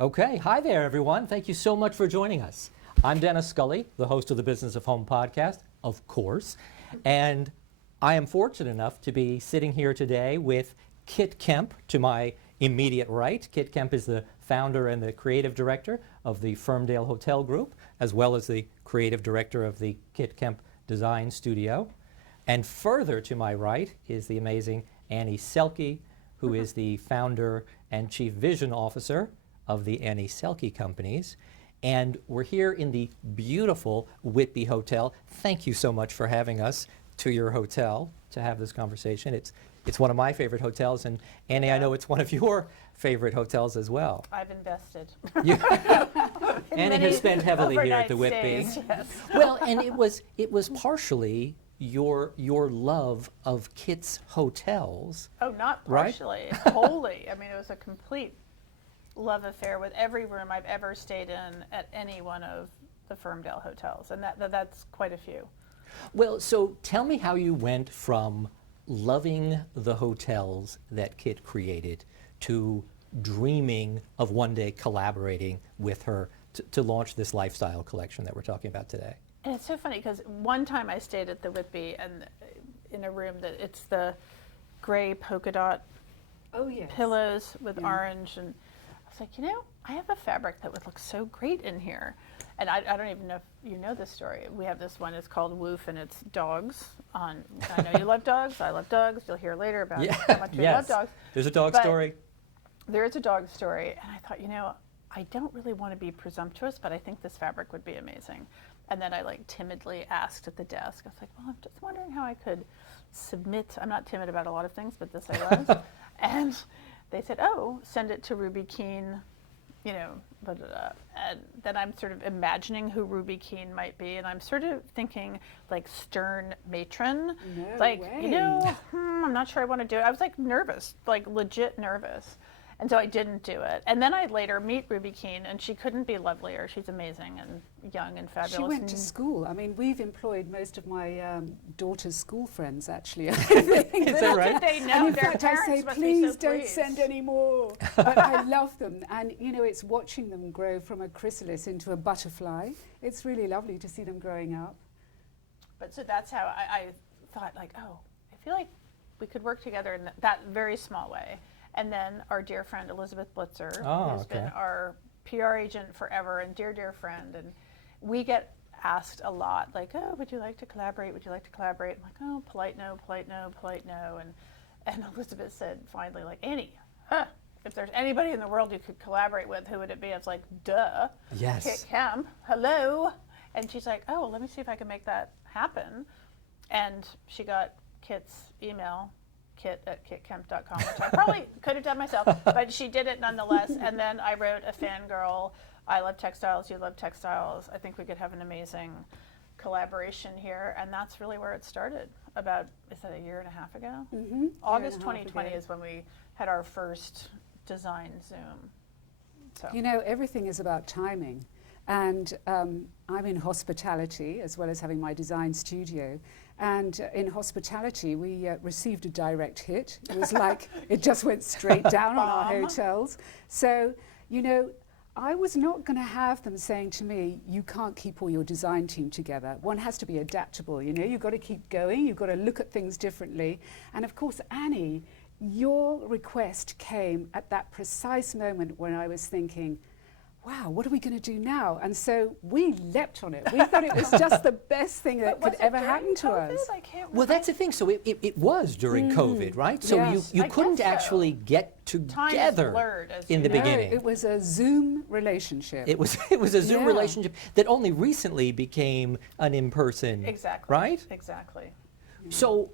Okay, hi there everyone. Thank you so much for joining us. I'm Dennis Scully, the host of the Business of Home podcast, of course, and I am fortunate enough to be sitting here today with Kit Kemp to my immediate right. Kit Kemp is the founder and the creative director of the Firmdale Hotel Group, as well as the creative director of the Kit Kemp Design Studio. And further to my right is the amazing Annie Selke, who is the founder and chief vision officer of the Annie Selke companies. And we're here in the beautiful Whitby Hotel. Thank you so much for having us to your hotel to have this conversation. It's one of my favorite hotels, and Annie, I know it's one of your favorite hotels as well. I've invested. Annie has spent heavily here at the Whitby. Stays, yes. Well, and it was partially your love of Kit's hotels. Oh, not Right? partially. It's wholly. I mean, it was a complete love affair with every room I've ever stayed in at any one of the Firmdale hotels, and that's quite a few. Well, so tell me how you went from loving the hotels that Kit created to dreaming of one day collaborating with her to launch this lifestyle collection that we're talking about today. And it's so funny because one time I stayed at the Whitby and in a room that it's the gray polka dot pillows with orange, and I was like, I have a fabric that would look so great in here. And I don't even know if you know this story. We have this one, it's called Woof, and it's dogs. I know you love dogs, I love dogs. You'll hear later about how much we love dogs. There's a dog story. There is a dog story, and I thought, I don't really want to be presumptuous, but I think this fabric would be amazing. And then I timidly asked at the desk, I was like, well, I'm just wondering how I could submit. I'm not timid about a lot of things, but this I was. And they said, send it to Ruby Keene, blah, blah, blah. And then I'm sort of imagining who Ruby Keene might be, and I'm sort of thinking stern matron. No way. I'm not sure I want to do it. I was nervous, legit nervous. And so I didn't do it. And then I later meet Ruby Keene, and she couldn't be lovelier. She's amazing and young and fabulous. She went to school. I mean, we've employed most of my daughter's school friends, actually. Is that right? They know. And in their fact, I parents say, must be please so don't pleased. send any more. But I love them. And, it's watching them grow from a chrysalis into a butterfly. It's really lovely to see them growing up. But so that's how I thought, I feel like we could work together in that very small way. And then our dear friend Elizabeth Blitzer, who's been our PR agent forever and dear friend, and we get asked a lot, would you like to collaborate? Would you like to collaborate? I'm like, polite no, polite no, polite no. And Elizabeth said finally, Annie, if there's anybody in the world you could collaborate with, who would it be? I was like, duh. Yes. Kit Kemp, hello. And she's like, let me see if I can make that happen. And she got Kit's email, kit@kitkemp.com, which I probably could have done myself, but she did it nonetheless. And then I wrote a fangirl, I love textiles, you love textiles. I think we could have an amazing collaboration here. And that's really where it started about, is that a year and a half ago? Mm-hmm. August 2020 is when we had our first design Zoom. So. Everything is about timing. And I'm in hospitality as well as having my design studio. And in hospitality, we received a direct hit. It was it just went straight down on our hotels. So, I was not going to have them saying to me, you can't keep all your design team together. One has to be adaptable, you've got to keep going, you've got to look at things differently. And of course, Annie, your request came at that precise moment when I was thinking, wow, what are we going to do now? And so we leapt on it. We thought it was just the best thing that could ever happen to us. Well, that's the thing. So it was during COVID, right? So yes. you couldn't actually get together in the beginning. It was a Zoom relationship. It was a Zoom relationship that only recently became an in-person, right? Exactly. So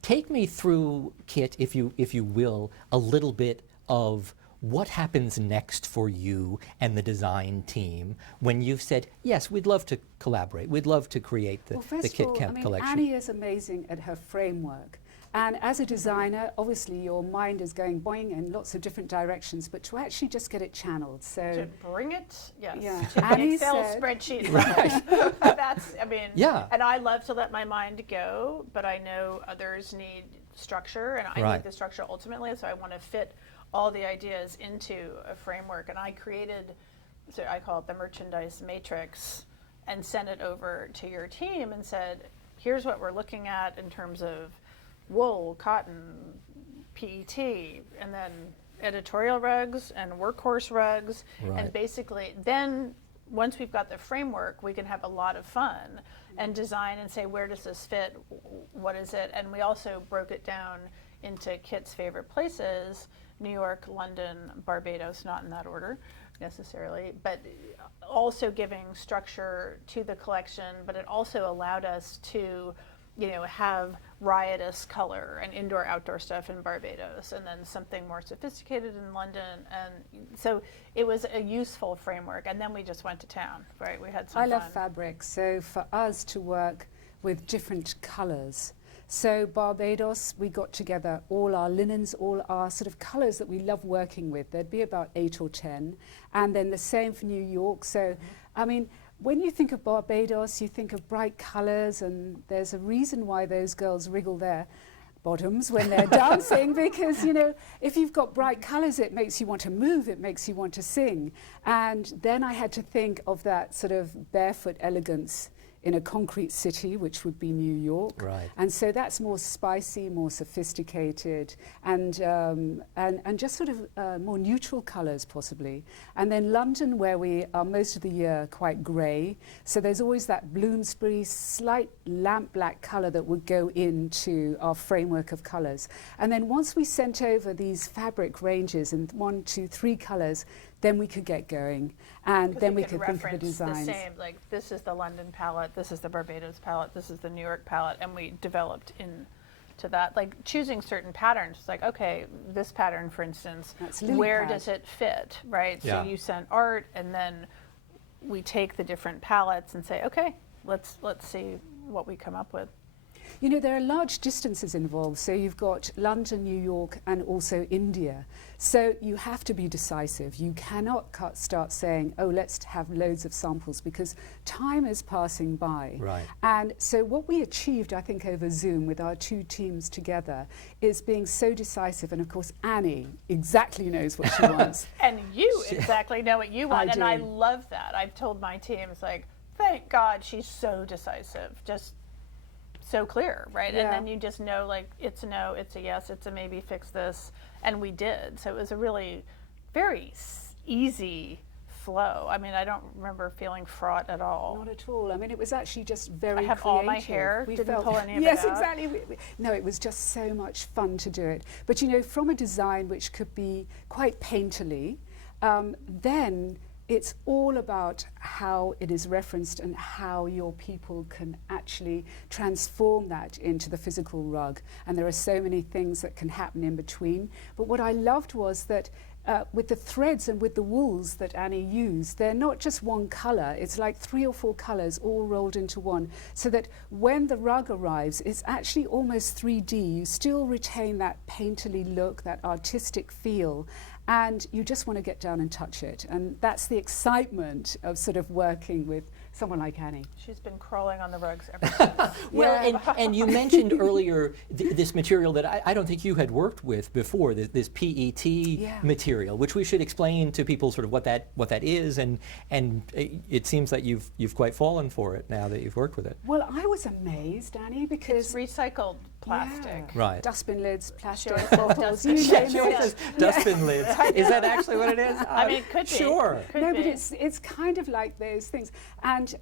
take me through, Kit, if you will, a little bit of what happens next for you and the design team when you've said, yes, we'd love to collaborate, we'd love to create the Kit Kemp collection? Annie is amazing at her framework. And as a designer, obviously your mind is going boing in lots of different directions, but to actually just get it channeled. So to bring it, yes. Yeah. To an Excel spreadsheet. Right. That's, yeah. And I love to let my mind go, but I know others need structure, and I need the structure ultimately, so I want to fit all the ideas into a framework. And I created, so I call it the merchandise matrix, and sent it over to your team and said, here's what we're looking at in terms of wool, cotton, PET, and then editorial rugs and workhorse rugs. And basically then once we've got the framework, we can have a lot of fun and design and say, where does this fit? What is it? And we also broke it down into Kit's favorite places: New York, London, Barbados, not in that order necessarily, but also giving structure to the collection. But it also allowed us to, you know, have riotous color and indoor outdoor stuff in Barbados, and then something more sophisticated in London. And so it was a useful framework, and then we just went to town, right? We had some fun. I love fabric, so for us to work with different colors. So Barbados, we got together all our linens, all our sort of colors that we love working with. There'd be about 8 or 10. And then the same for New York. So, I mean, when you think of Barbados, you think of bright colors, and there's a reason why those girls wriggle their bottoms when they're dancing, because, you know, if you've got bright colors, it makes you want to move, it makes you want to sing. And then I had to think of that sort of barefoot elegance in a concrete city, which would be New York. Right. And so that's more spicy, more sophisticated, and just sort of more neutral colors possibly. And then London, where we are most of the year quite grey, so there's always that Bloomsbury slight lamp black color that would go into our framework of colors. And then once we sent over these fabric ranges in 1, 2, 3 colors, then we could get going, and then we could think of the designs. The same, like this is the London palette, this is the Barbados palette, this is the New York palette, and we developed into that. Like choosing certain patterns, it's like, okay, this pattern, for instance, where does it fit, right? Yeah. So you sent art, and then we take the different palettes and say, okay, let's see what we come up with. You know, there are large distances involved. So you've got London, New York, and also India. So you have to be decisive. You cannot start saying, oh, let's have loads of samples, because time is passing by. Right. And so what we achieved, I think, over Zoom with our 2 teams together is being so decisive. And of course, Annie exactly knows what she wants. And you exactly know what you want. And I do. love that. I've told my teams, like, thank God she's so decisive. Just so clear, right? Yeah. And then you just know, like, it's a no, it's a yes, it's a maybe, fix this. And we did. So it was a really very easy flow. I mean, I don't remember feeling fraught at all. Not at all. I mean, it was actually just very I have creative. all my hair, We didn't felt, pull any of yes, it out. exactly. No, it was just so much fun to do it. But, you know, from a design which could be quite painterly, then it's all about how it is referenced and how your people can actually transform that into the physical rug. And there are so many things that can happen in between. But what I loved was that with the threads and with the wools that Annie used, they're not just one colour, it's like 3 or 4 colours all rolled into one, so that when the rug arrives, it's actually almost 3D. You still retain that painterly look, that artistic feel, and you just want to get down and touch it. And that's the excitement of sort of working with someone like Annie. She's been crawling on the rugs ever since. Well, and you mentioned earlier this material that I don't think you had worked with before, this PET material, which we should explain to people sort of what that is, and it seems that you've quite fallen for it now that you've worked with it. Well, I was amazed, Annie, because it's recycled plastic. Yeah. Right. Dustbin lids, plastic Sure. bottles, Dustbin you name lids. it. Dustbin lids. Is that actually what it is? I mean, it could be. Sure. Could No, be. but it's kind of like those things. And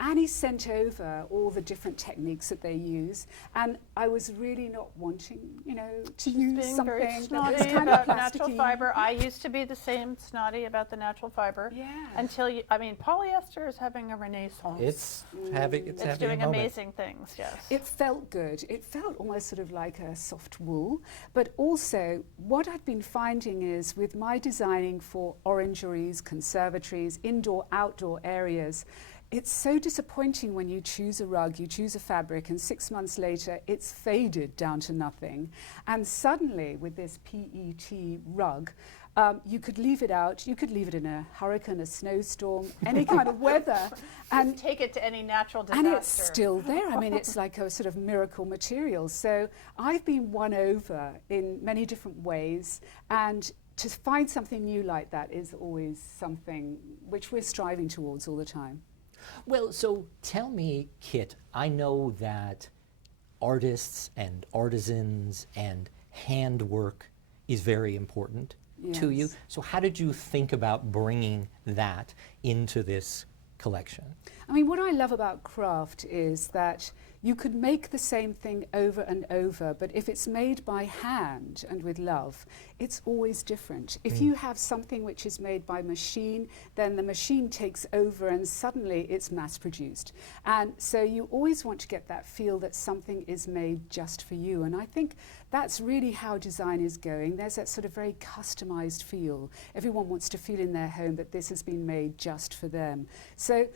Annie sent over all the different techniques that they use, and I was really not wanting, you know, to use being something very that was snotty kind about of natural plasticky. fiber. I used to be the same snotty about the natural fiber. Yeah. Until you, I mean, polyester is having a renaissance. It's having It's a doing moment. amazing things. Yes. It felt good. It felt almost sort of like a soft wool. But also, what I've been finding is with my designing for orangeries, conservatories, indoor, outdoor areas, it's so disappointing when you choose a rug, you choose a fabric, and 6 months later it's faded down to nothing. And suddenly, with this PET rug, You could leave it out. You could leave it in a hurricane, a snowstorm, any kind of weather. And take it to any natural disaster. And it's still there. I mean, it's like a sort of miracle material. So I've been won over in many different ways. And to find something new like that is always something which we're striving towards all the time. Well, so tell me, Kit, I know that artists and artisans and handwork is very important to you. So how did you think about bringing that into this collection? I mean, what I love about craft is that you could make the same thing over and over, but if it's made by hand and with love, it's always different. If you have something which is made by machine, then the machine takes over and suddenly it's mass produced. And so you always want to get that feel that something is made just for you. And I think that's really how design is going. There's that sort of very customized feel. Everyone wants to feel in their home that this has been made just for them. So,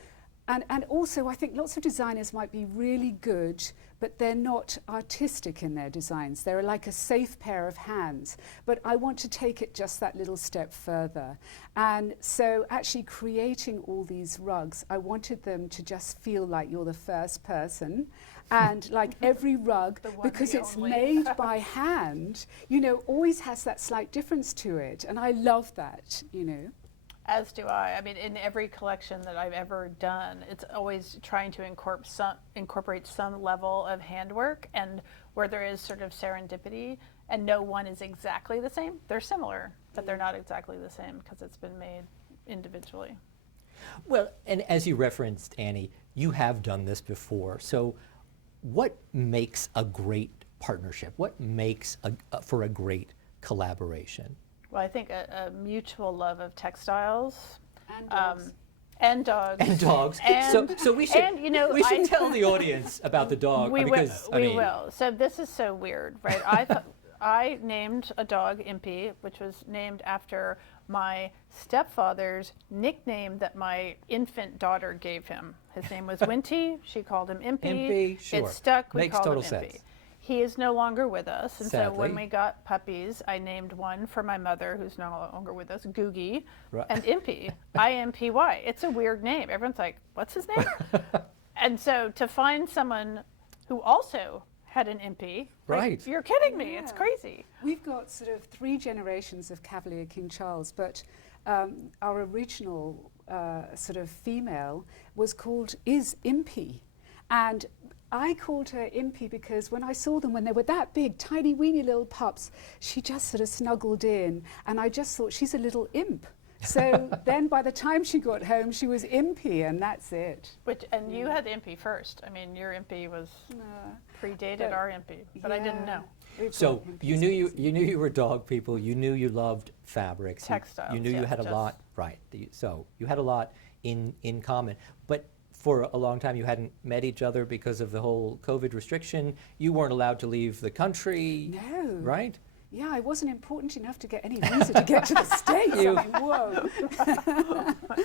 and also I think lots of designers might be really good, but they're not artistic in their designs. They're like a safe pair of hands. But I want to take it just that little step further. And so actually creating all these rugs, I wanted them to just feel like you're the first person. And like every rug, because it's made by hand, you know, always has that slight difference to it. And I love that, you know. As do I. I mean, in every collection that I've ever done, it's always trying to incorporate some level of handwork, and where there is sort of serendipity, and no one is exactly the same. They're similar, but they're not exactly the same because it's been made individually. Well, and as you referenced, Annie, you have done this before. So what makes a great partnership? What makes for a great collaboration? Well, I think a mutual love of textiles. And dogs. And dogs. And dogs. And, so we should, and, you know, we should tell the audience about the dog. We because, will. So this is so weird, right? I named a dog Impy, which was named after my stepfather's nickname that my infant daughter gave him. His name was Winty. She called him Impy. Impy, sure. It stuck. We Makes called total him Impy. sense. He is no longer with us, and Sadly. so when we got puppies, I named one for my mother, who's no longer with us, Googie, Right. and Impy, I-M-P-Y. It's a weird name. Everyone's like, what's his name? And so to find someone who also had an Impy, Right. You're kidding me, it's crazy. We've got sort of 3 generations of Cavalier King Charles, but our original sort of female is Impy. And I called her Impy because when I saw them when they were that big, tiny, weeny little pups, she just sort of snuggled in. And I just thought, she's a little imp. So then by the time she got home, she was Impy, and that's it. And you had Impy first. I mean, your Impy was predated our Impy, but I didn't know. So you knew you were dog people. You knew you loved fabrics. Textiles. You knew you had a lot, right? So you had a lot in common. But for a long time, you hadn't met each other because of the whole COVID restriction. You weren't allowed to leave the country. No. Right? Yeah, I wasn't important enough to get any visa to get to the States. I mean, whoa.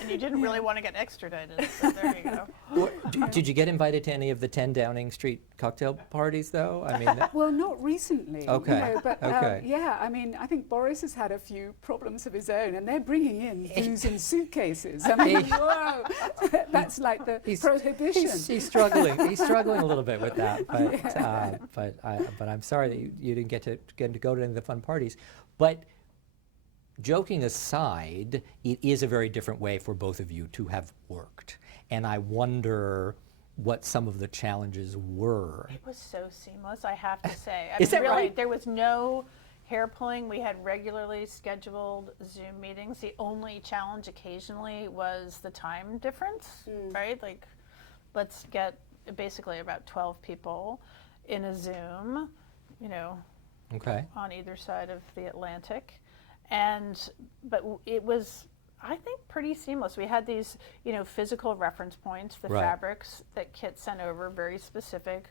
And you didn't really want to get extradited, so there you go. Did you get invited to any of the 10 Downing Street cocktail parties, though? I mean, well, not recently. Okay. You know, but Okay. yeah, I mean, I think Boris has had a few problems of his own, and they're bringing in booze in suitcases. I mean, whoa, that's like the prohibition. He's struggling. He's struggling a little bit with that. But but I'm sorry that you didn't get to go to any of the fun parties. But joking aside, it is a very different way for both of you to have worked. And I wonder what some of the challenges were. It was so seamless, I have to say. Is that really, right? There was no hair pulling. We had regularly scheduled Zoom meetings. The only challenge occasionally was the time difference, right? Like, let's get basically about 12 people in a Zoom, you know, Okay. on either side of the Atlantic. But it was, I think, pretty seamless. We had these, you know, physical reference points, the Right. fabrics that Kit sent over, very specific,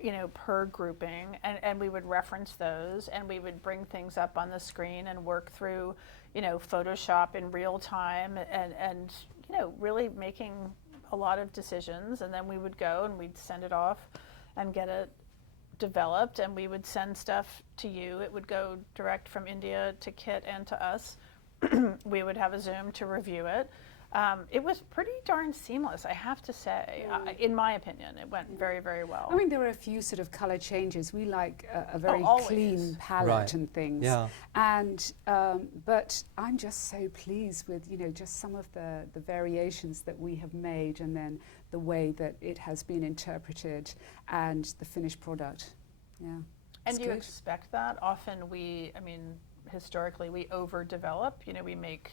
you know, per grouping, and we would reference those, and we would bring things up on the screen and work through, you know, Photoshop in real time, and you know, really making a lot of decisions. And then we would go and we'd send it off and get it developed, and we would send stuff to you. It would go direct from India to Kit and to us we would have a Zoom to review it. It was pretty darn seamless, I have to say. In my opinion, it went very, very well. I mean, there are a few sort of color changes. We like a very clean palette Right. and things. Yeah. And but I'm just so pleased with just some of the variations that we have made, and then the way that it has been interpreted and the finished product. Yeah. And it's do you good. expect that? Often historically we overdevelop. We make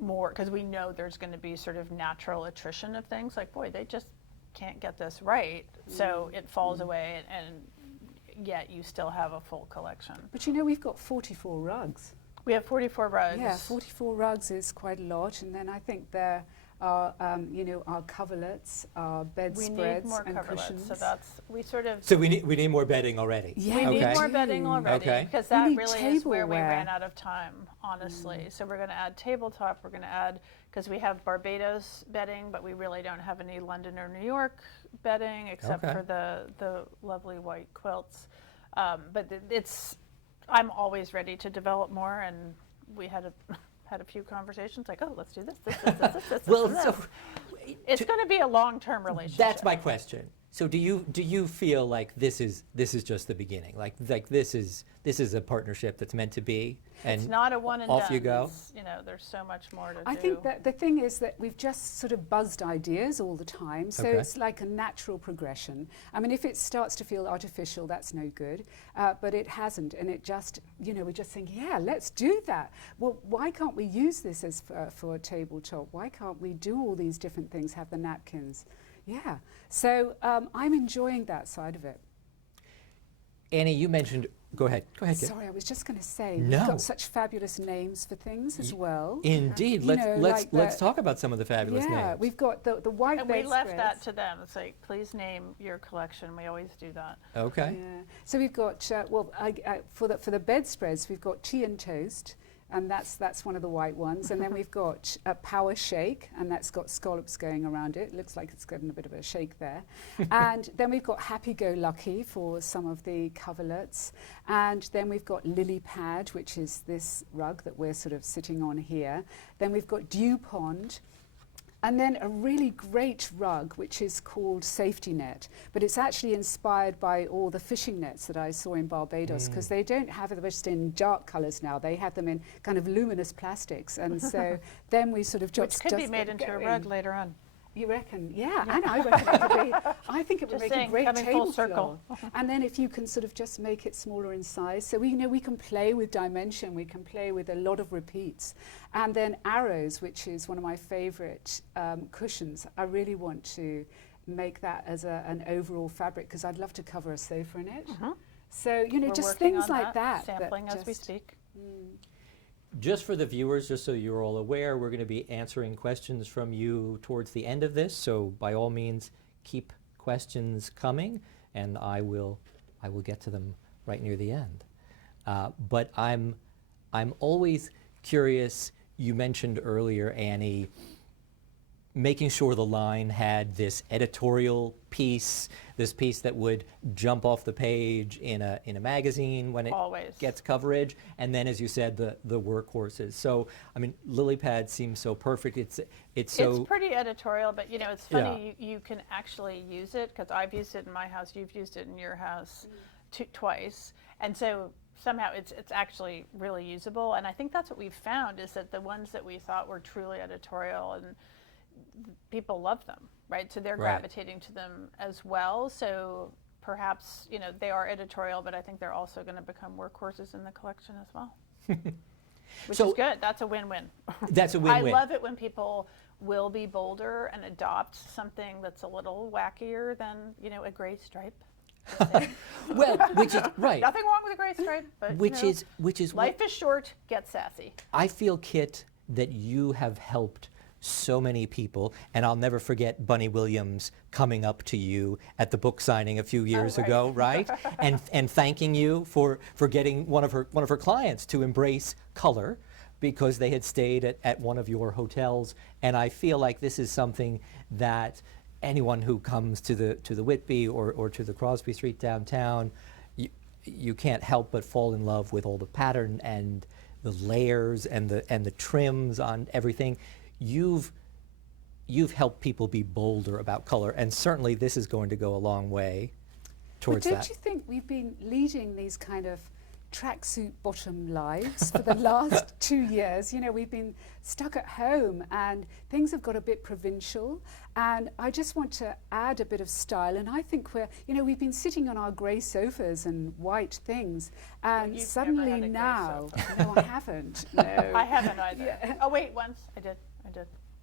more because we know there's going to be sort of natural attrition of things. Like, boy, they just can't get this right, so it falls away, and yet you still have a full collection. But we've got 44 rugs. We have 44 rugs. Yeah, 44 rugs is quite a lot, and then I think there are our coverlets, our bedspreads, We need more and coverlets, cushions. so that's So we need more bedding already. Yeah, we Okay. need more bedding already, Okay. because We that need really is where we tableware. ran out of time, honestly. So we're going to add tabletop. We're going to add, because we have Barbados bedding, but we really don't have any London or New York bedding except Okay. for the lovely white quilts. But I'm always ready to develop more, and we had a few conversations like, oh, let's do this. Well, and so this. It's going to be a long-term relationship. that's my question. So do you feel like this is just the beginning? Like this is a partnership that's meant to be, and It's not a one and off done. you go? It's, there's so much more to do. I think that the thing is that we've just sort of buzzed ideas all the time, so Okay. it's like a natural progression. I mean, if it starts to feel artificial, that's no good, but it hasn't, and it just, we just think, yeah, let's do that. Well, why can't we use this as for a tabletop? Why can't we do all these different things, have the napkins? Yeah, so I'm enjoying that side of it. Annie, you mentioned. Go ahead. Kit. Sorry, I was just going to say, No. we've got such fabulous names for things as well. Indeed. You Let's know, let's like let's the- talk about some of the fabulous Yeah, names. we've got the white And we left bedspreads. that to them. It's like, please name your collection. We always do that. Okay. Yeah. So we've got for the bedspreads, we've got tea and toast, and that's one of the white ones. And then we've got a power shake, and that's got scallops going around it. It looks like it's getting a bit of a shake there. And then we've got happy go lucky for some of the coverlets. And then we've got lily pad, which is this rug that we're sort of sitting on here. Then we've got dew pond. And then a really great rug, which is called Safety Net, but it's actually inspired by all the fishing nets that I saw in Barbados, because they don't have them just in dark colours now. They have them in kind of luminous plastics, and so then we sort of Which could be made into a rug later on. You reckon? Yeah, and I reckon it would be. I think it would Just make saying, a great coming full tablecloth. circle. And then if you can sort of just make it smaller in size, so we can play with dimension. We can play with a lot of repeats. And then arrows, which is one of my favourite cushions. I really want to make that as an overall fabric, because I'd love to cover a sofa in it. So We're just working things on like that. sampling as we just- speak. Just for the viewers, just so you're all aware, we're going to be answering questions from you towards the end of this. So by all means, keep questions coming, and I will get to them right near the end. But I'm always curious. You mentioned earlier, Annie, making sure the line had this editorial piece, this piece that would jump off the page in a magazine when it Always. gets coverage, and then, as you said, the workhorses. So, I mean, lily pad seems so perfect. It's so. It's pretty editorial, but it's funny, you can actually use it, because I've used it in my house, you've used it in your house twice, and so somehow it's actually really usable. And I think that's what we've found, is that the ones that we thought were truly editorial, and people love them, right? So they're gravitating to them as well. So perhaps they are editorial, but I think they're also going to become workhorses in the collection as well. Which is good. That's a win-win. That's a win-win. I love it when people will be bolder and adopt something that's a little wackier than a gray stripe. Well, which is right. Nothing wrong with a gray stripe, but Which is life is short. Get sassy. I feel, Kit, that you have helped so many people, and I'll never forget Bunny Williams coming up to you at the book signing a few years ago, right? and thanking you for getting one of her clients to embrace color, because they had stayed at one of your hotels. And I feel like this is something that anyone who comes to the Whitby or to the Crosby Street downtown, you can't help but fall in love with all the pattern and layers and the trims on everything. You've helped people be bolder about color, and certainly this is going to go a long way towards that. But don't you think we've been leading these kind of tracksuit bottom lives for the last 2 years? You know, we've been stuck at home and things have got a bit provincial, and I just want to add a bit of style. And I think we've been sitting on our grey sofas and white things, and You've suddenly never had a grey now, sofa. no, I haven't. No. I haven't either. Yeah. Oh wait, once I did.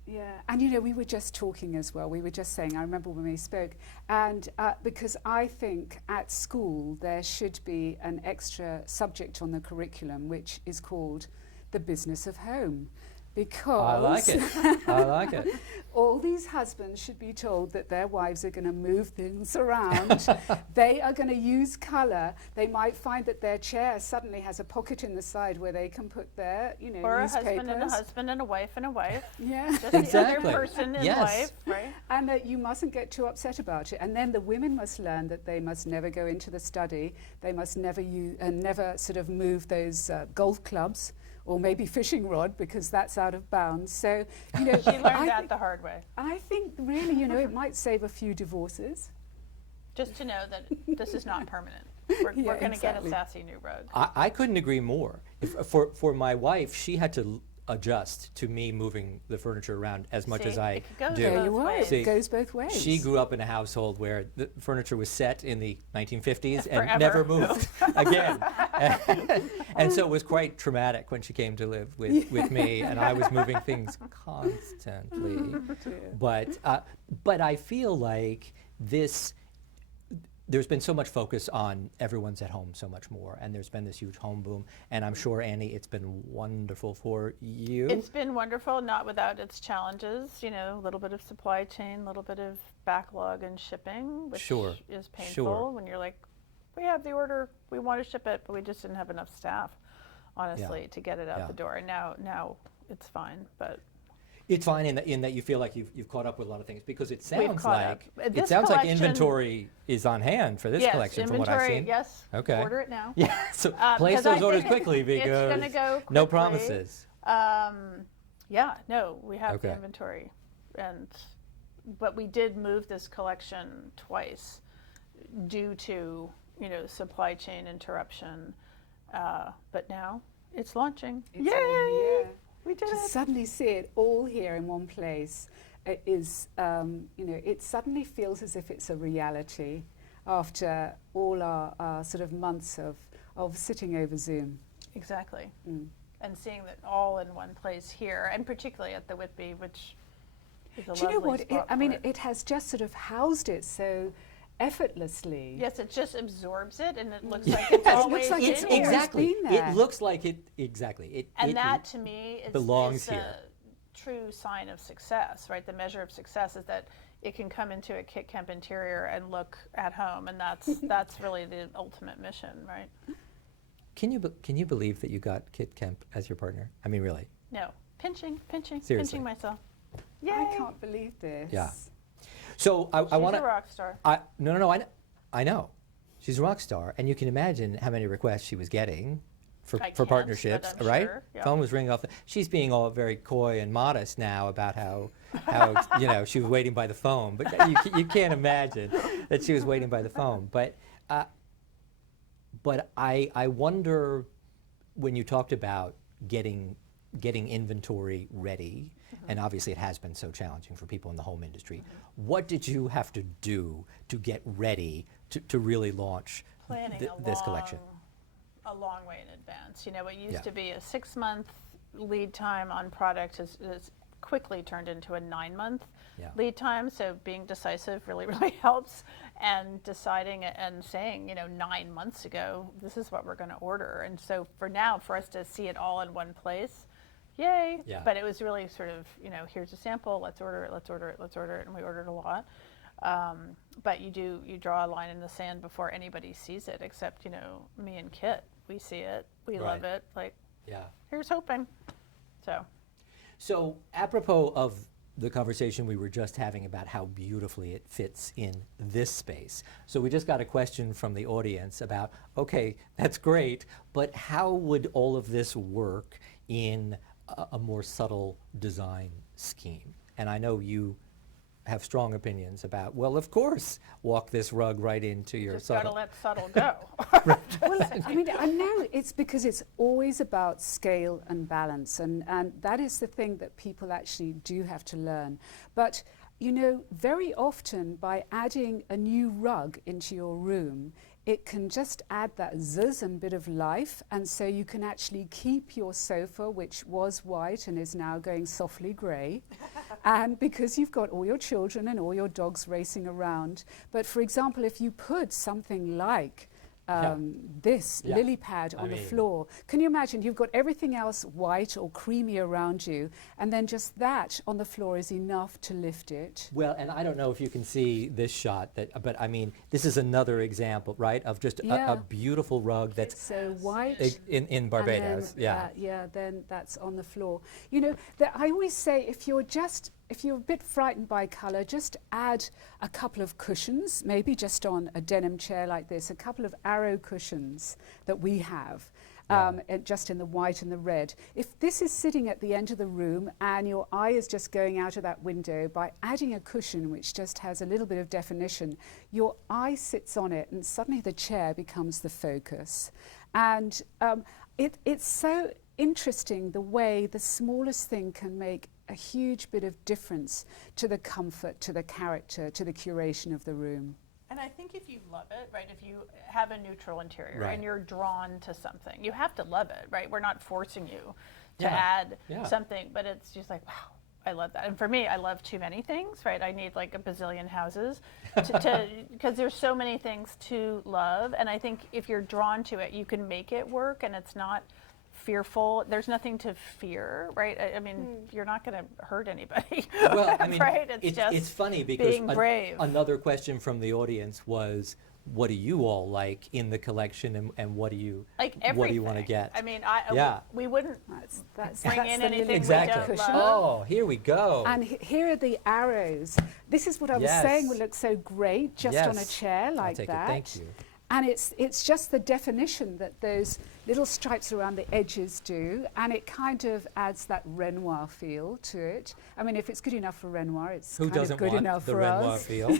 Yeah, and we were just talking as well. We were just saying, I remember when we spoke, and because I think at school there should be an extra subject on the curriculum which is called the business of home. Because I like it. I like it. all these husbands should be told that their wives are going to move things around. They are going to use colour. They might find that their chair suddenly has a pocket in the side where they can put their, Or a newspapers. husband and a husband and a wife and a wife. Yeah. Just Exactly. the other person in Yes. life, right? And that you mustn't get too upset about it. And then the women must learn that they must never go into the study. They must never never sort of move those golf clubs or maybe fishing rod, because that's out of bounds. So, She learned that the hard way. I think really, it might save a few divorces. Just to know that this is not permanent. We're Yeah, going to get a exactly. sassy new rug. I couldn't agree more. For my wife, she had to adjust to me moving the furniture around as much See, as I it could go do. There you both are. ways. See, It goes both ways. She grew up in a household where the furniture was set in the 1950s and Forever. never moved again. And so it was quite traumatic when she came to live with me, and I was moving things constantly. But I feel like there's been so much focus on everyone's at home so much more, and there's been this huge home boom, and I'm sure, Annie, it's been wonderful for you. It's been wonderful, not without its challenges. A little bit of supply chain, a little bit of backlog and shipping, which Sure, is painful sure. when you're like, we have the order, we want to ship it, but we just didn't have enough staff, honestly, to get it out Yeah. the door. And now it's fine, but It's fine in that you feel like you've caught up with a lot of things, because it sounds caught like up. This like collection- inventory is on hand for this yes, collection from inventory, what I've seen. yes. Okay. Order it now. Yeah, so place because I those orders think quickly, because it's gonna go no quickly. promises. Yeah, no, we have the Okay. inventory, but we did move this collection twice due to supply chain interruption. But now it's launching. It's Yay! all here. We did To it. suddenly see it all here in one place is, it suddenly feels as if it's a reality after all our sort of months of sitting over Zoom. Exactly. Mm. And seeing that all in one place here, and particularly at the Whitby, which is a Do you know lovely what? spot I mean, for it. it has just sort of housed it so effortlessly. Yes, it just absorbs it, and it looks like it's It looks always like in it's here. always Exactly. been there. It looks like it. Exactly. It And that, to me, belongs is here. a true sign of success, right? The measure of success is that it can come into a Kemp interior and look at home, and that's really the ultimate mission, right? Can you believe that you got Kemp as your partner? I mean, really? No, pinching Seriously. pinching myself. Yay! I can't believe this. Yeah. So I She's want a to. rock star. No. I know. She's a rock star, and you can imagine how many requests she was getting I for can't, partnerships, but I'm right? sure, yeah. Phone was ringing off. She's being all very coy and modest now about how she was waiting by the phone, but you can't imagine that she was waiting by the phone. But I wonder, when you talked about getting inventory ready, and obviously it has been so challenging for people in the home industry, what did you have to do to get ready to really launch Planning this collection? a long way in advance. What used Yeah. to be a 6-month lead time on product has quickly turned into a 9-month Yeah. lead time. So being decisive really, really helps, and deciding and saying, 9 months ago, this is what we're going to order. And so for us to see it all in one place, yay. Yeah. But it was really sort of, here's a sample, let's order it, and we ordered a lot. But you draw a line in the sand before anybody sees it, except, me and Kit. We see it, we love Right. it, like, Yeah. here's hoping. So So apropos of the conversation we were just having about how beautifully it fits in this space. So we just got a question from the audience about, okay, that's great, but how would all of this work in a more subtle design scheme? And I know you have strong opinions about, well, of course, walk this rug right into your Just subtle. gotta let subtle go. Well, I mean, I know it's because it's always about scale and balance, and that is the thing that people actually do have to learn. But, you know, very often by adding a new rug into your room, it can just add that zuzz and bit of life, and so you can actually keep your sofa, which was white and is now going softly grey, and because you've got all your children and all your dogs racing around. But for example, if you put something like this lily pad on the floor. Can you imagine? You've got everything else white or creamy around you, and then just that on the floor is enough to lift it. Well, and I don't know if you can see this shot, but I mean, this is another example, right, of just a beautiful rug that's so white in Barbados. Then, then that's on the floor. You know, I always say if you're a bit frightened by colour, just add a couple of cushions, maybe just on a denim chair like this, a couple of arrow cushions that we have, just in the white and the red. If this is sitting at the end of the room and your eye is just going out of that window, by adding a cushion which just has a little bit of definition, your eye sits on it and suddenly the chair becomes the focus. And it's so interesting the way the smallest thing can make a huge bit of difference to the comfort, to the character, to the curation of the room. And I think if you love it, right, if you have a neutral interior and you're drawn to something, you have to love it, right? We're not forcing you to add something, but it's just like, wow, I love that. And for me, I love too many things, right? I need like a bazillion houses because there's so many things to love. And I think if you're drawn to it, you can make it work, and it's not fearful. There's nothing to fear, right? I mean, you're not going to hurt anybody. Well, I mean, right? It's funny because being brave. Another question from the audience was, what do you all like in the collection, and what do you want to get? I mean, we wouldn't bring in anything exactly. we don't love. Oh, here we go. And here are the arrows. This is what I was saying would look so great just on a chair like I'll take that. it. Thank you. And it's just the definition that those little stripes around the edges do, and it kind of adds that Renoir feel to it. I mean, if it's good enough for Renoir, it's Who kind doesn't of good want enough the for Renoir us. feel?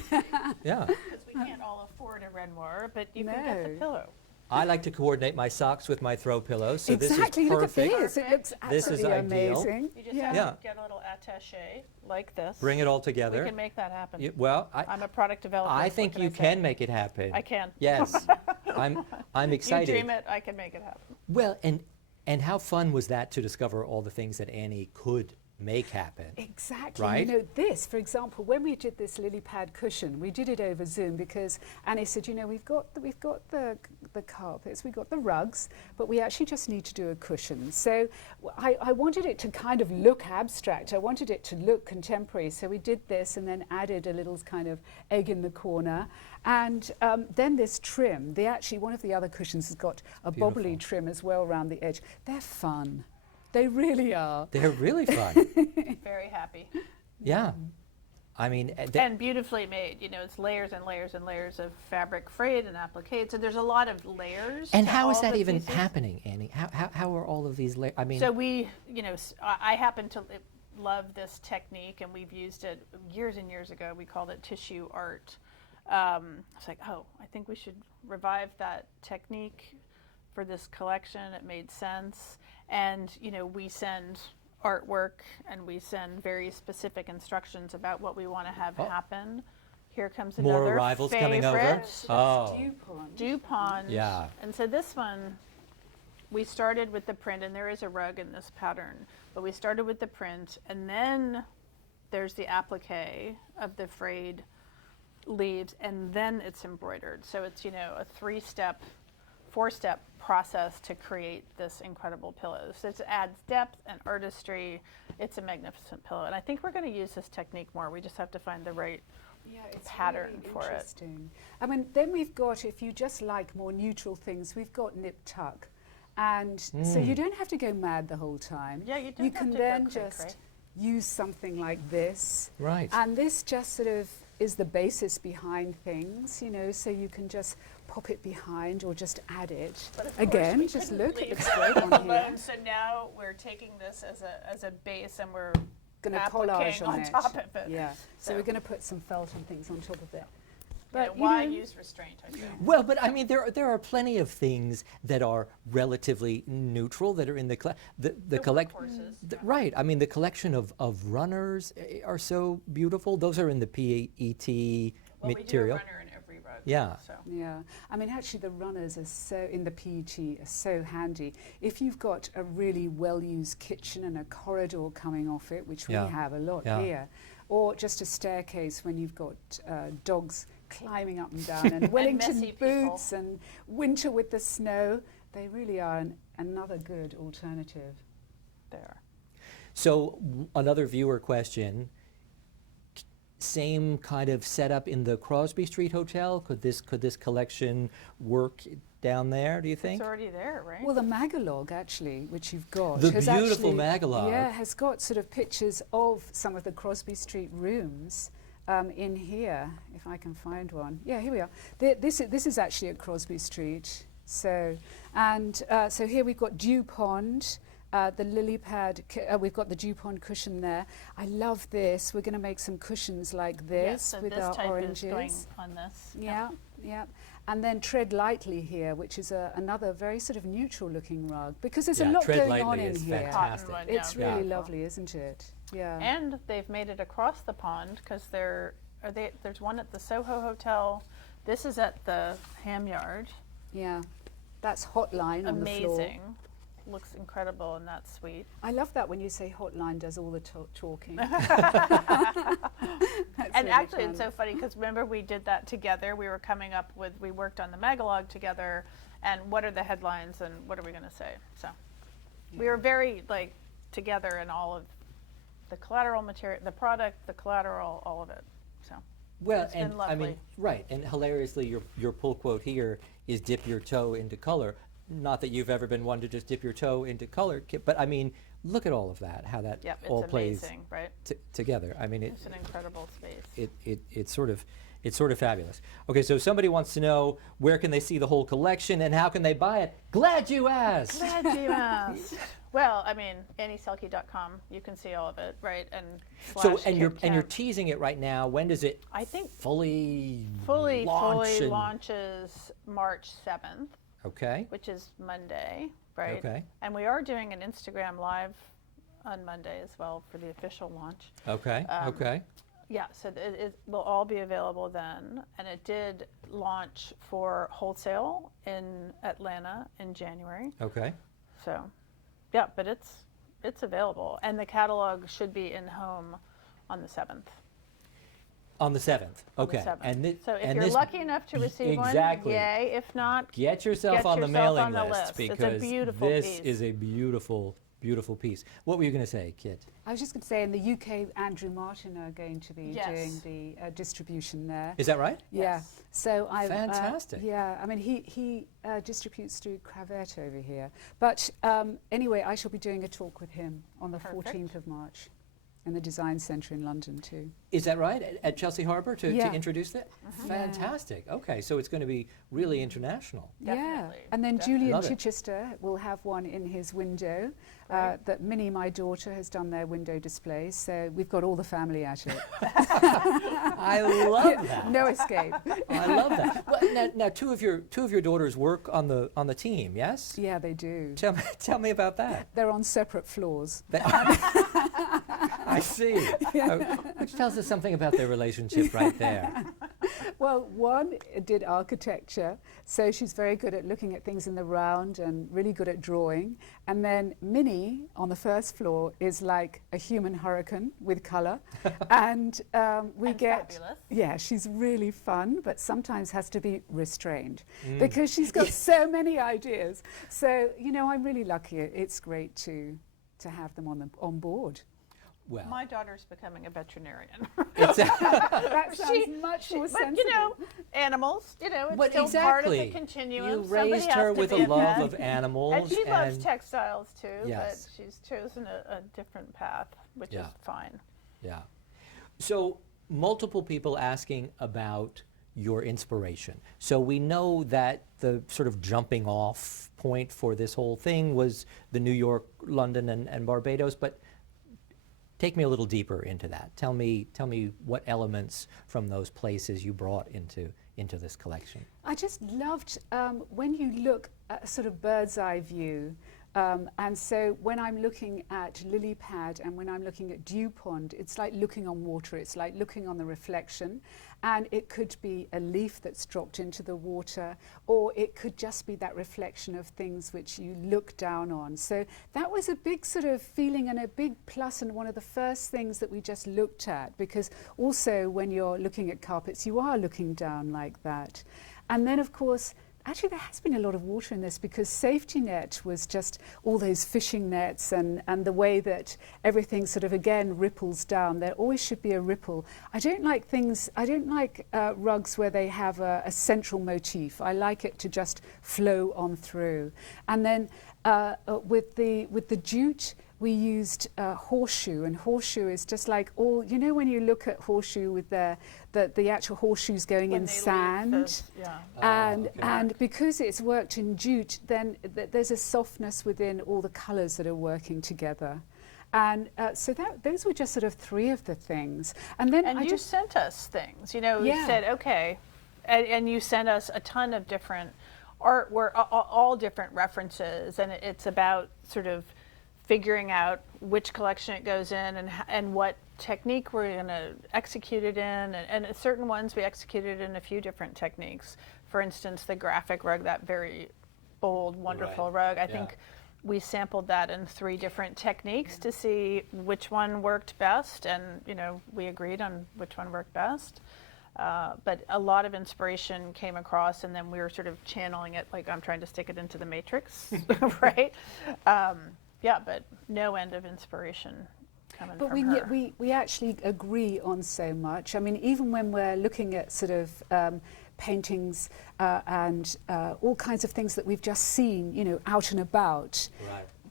Yeah. Because we can't all afford a Renoir, but you can get the pillow. I like to coordinate my socks with my throw pillows, so Exactly, this is perfect. look at this. It looks This is absolutely ideal. amazing. You just have to get a little attaché like this. Bring it all together. We can make that happen. Well, I'm a product developer. I think you can make it happen. I can. Yes. I'm excited. You dream it, I can make it happen. Well, and how fun was that to discover all the things that Annie could make happen? Exactly. Right? You know, this, for example, when we did this lily pad cushion, we did it over Zoom because Annie said, you know, we've got the carpets, we've got the rugs, but we actually just need to do a cushion. So I wanted it to kind of look abstract. I wanted it to look contemporary. So we did this and then added a little kind of egg in the corner. And then this trim, one of the other cushions has got a bobbly trim as well around the edge. They're fun. They really are. They're really fun. Very happy. Yeah. I mean, and beautifully made. You know, it's layers and layers and layers of fabric frayed and appliqué. So there's a lot of layers. And how is that even happening, Annie? How are all of these layers? I mean, so I happen to love this technique, and we've used it years and years ago. We called it tissue art. I was like, oh, I think we should revive that technique for this collection. It made sense. And, you know, we send artwork and we send very specific instructions about what we want to have happen. Here comes another more arrivals coming over. Oh, DuPont. Yeah. And so this one, we started with the print, and there is a rug in this pattern, but we started with the print, and then there's the applique of the frayed leaves, and then it's embroidered. So it's, you know, a 4-step process to create this incredible pillow. So it adds depth and artistry. It's a magnificent pillow. And I think we're going to use this technique more. We just have to find the right pattern really for interesting. I mean, then we've got, if you just like more neutral things, we've got nip tuck. And so you don't have to go mad the whole time. Yeah, you don't have can to then go cray-cray. just use something like this. Right. And this just sort of is the basis behind things, you know, so you can just pop it behind or just add it. But of Again, course, we just couldn't look, it leave looks great on here. alone, so now we're taking this as a base and we're Going to collage appliquing on on it. top of it. Yeah, so So- we're going to put some felt and things on top of it. But you why know, use restraint, I think. Well, but I mean, there are plenty of things that are relatively neutral that are in the Horses. Right. I mean, the collection of runners are so beautiful. Those are in the PET Well, material. we do a runner in every rug. Yeah. So. yeah, I mean, actually, the runners are so, in the PET, are so handy. If you've got a really well-used kitchen and a corridor coming off it, which Yeah. we have a lot Yeah. here, or just a staircase when you've got dogs climbing up and down, and Wellington messy people. boots, and winter with the snow, they really are another good alternative. There. So another viewer question. Same kind of setup in the Crosby Street Hotel. Could this collection work down there? Do you think? It's already there, right? Well, the Magalog, actually, which you've got, The has beautiful actually, Magalog. yeah, has got sort of pictures of some of the Crosby Street rooms in here, if I can find one. Yeah, here we are. This is actually at Crosby Street. So, and so here we've got Dew Pond, the lily pad. We've got the Dew Pond cushion there. I love this. We're going to make some cushions like this yes, so with this our type oranges. is going on this. Yeah, yeah. And then Tread Lightly here, which is another very sort of neutral looking rug, because there's a lot Tread going on Lightly in is here. fantastic. Cotton one, It's yeah, really beautiful. lovely, isn't it? Yeah. And they've made it across the pond because there's one at the Soho Hotel. This is at the Ham Yard. Yeah. That's Hotline on the floor. Amazing. Looks incredible in that suite. I love that when you say Hotline does all the talking. And actually, it's so funny because remember we did that together. We worked on the Magalog together, and what are the headlines and what are we going to say? So we were very together in all of the collateral material, the product, the collateral, all of it. So Well, it's been and I mean, lovely. right, and hilariously, your pull quote here is "dip your toe into color." Not that you've ever been one to just dip your toe into color, but I mean, look at all of that, how that Yep, all it's plays amazing, right? together. I mean, It's an incredible space. it's sort of fabulous. Okay, so somebody wants to know where can they see the whole collection and how can they buy it? Glad you asked. Glad you asked. Well, I mean, AnnieSelke.com. You can see all of it, right? And So slash you're Kemp. teasing it right now. When does it I think fully fully launch and- launches March 7th, Okay. which is Monday, right? Okay. And we are doing an Instagram live on Monday as well for the official launch. Okay. Okay. Yeah, so it will all be available then. And it did launch for wholesale in Atlanta in January. Okay. So, yeah, but it's available. And the catalog should be in home on the 7th. On the 7th. On the Okay. 7th. And So if and you're this, lucky enough to receive exactly. one, yay. If not, Get yourself Get on the yourself mailing on the list list. It's a because beautiful this piece. is a beautiful, beautiful piece. What were you going to say, Kit? I was just going to say, in the UK, Andrew Martin are going to be Yes. doing the distribution there. Is that right? Yeah. Yes. So I Fantastic. yeah, I mean he distributes through Cravette over here. But anyway, I shall be doing a talk with him on the Perfect. 14th of March in the Design Centre in London too. Is that right? At Chelsea Harbour to Yeah. introduce that? Mm-hmm. Fantastic. Okay, so it's going to be really international. Yeah, Definitely, and then definitely. Julian Love it. Chichester will have one in his window. Great. That Minnie, my daughter, has done their window displays. So we've got all the family at it. I love that. No escape. I love that. Well, now two of your daughters work on the team, yes? Yeah, they do. Tell me about that. They're on separate floors. I see. Which tells us something about their relationship right there. Well, one did architecture, so she's very good at looking at things in the round and really good at drawing. And then Minnie on the first floor is like a human hurricane with colour. And we And get, fabulous. yeah, she's really fun, but sometimes has to be restrained because she's got so many ideas. So, you know, I'm really lucky. It's great to have them on board. Well, My daughter's becoming a veterinarian. That sounds much more But sensible. you know, animals. You know, it's but still part of the exactly. continuum. You Somebody raised has her to with be a love vet. of animals, And she loves textiles too, Yes. but she's chosen a different path, which is Yeah. fine. Yeah. So multiple people asking about your inspiration. So we know that the sort of jumping off point for this whole thing was the New York, London, and Barbados, but take me a little deeper into that. Tell me what elements from those places you brought into this collection. I just loved when you look at a sort of bird's eye view. And so when I'm looking at lily pad and when I'm looking at dew pond, it's like looking on water. It's like looking on the reflection. And it could be a leaf that's dropped into the water, or it could just be that reflection of things which you look down on. So that was a big sort of feeling and a big plus, and one of the first things that we just looked at, because also when you're looking at carpets, you are looking down like that. And then, of course, actually, there has been a lot of water in this, because safety net was just all those fishing nets and the way that everything sort of, again, ripples down. There always should be a ripple. I don't like rugs where they have a central motif. I like it to just flow on through. And then with the jute, we used horseshoe, and horseshoe is just like all, you know, when you look at horseshoe with the actual horseshoes going When in they leave sand. yeah. And because it's worked in jute, then there's a softness within all the colours that are working together. And so those were just sort of three of the things. And then And you sent us things, you know, you Yeah. said, okay, and you sent us a ton of different art, all different references, and it's about sort of figuring out which collection it goes in and what technique we're going to execute it in. And certain ones we executed in a few different techniques. For instance, the graphic rug, that very bold, wonderful rug, I think we sampled that in 3 different techniques to see which one worked best, and you know, we agreed on which one worked best. But a lot of inspiration came across, and then we were sort of channeling it, like I'm trying to stick it into the matrix, right? Yeah, but no end of inspiration coming But from her. we actually agree on so much. I mean, even when we're looking at sort of paintings and all kinds of things that we've just seen, you know, out and about,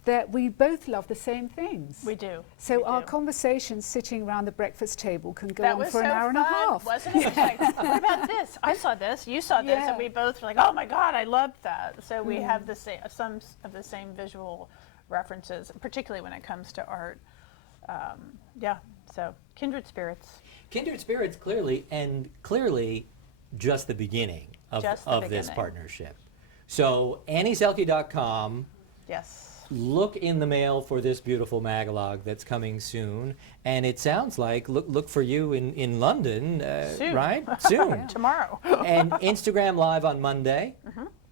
that we both love the same things. We do. So we our do. conversations sitting around the breakfast table can go That on was for an so hour and a fun, half. wasn't it? It's like, what about this? I saw this. You saw this, Yeah. and we both were like, "Oh my God, I loved that." So we have the same, some of the same visual references, particularly when it comes to art. Yeah. So kindred spirits. Kindred spirits, clearly, just the beginning of Just the this beginning. partnership. So AnnieSelke.com. Yes. Look in the mail for this beautiful magalog that's coming soon, and it sounds like look for you in London, Soon. right? Soon. Tomorrow. And Instagram Live on Monday,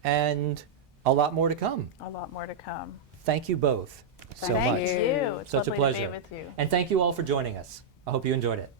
and a lot more to come. A lot more to come. Thank you both so Thank much. Thank you. It's Such a lovely pleasure. to be with you. And thank you all for joining us. I hope you enjoyed it.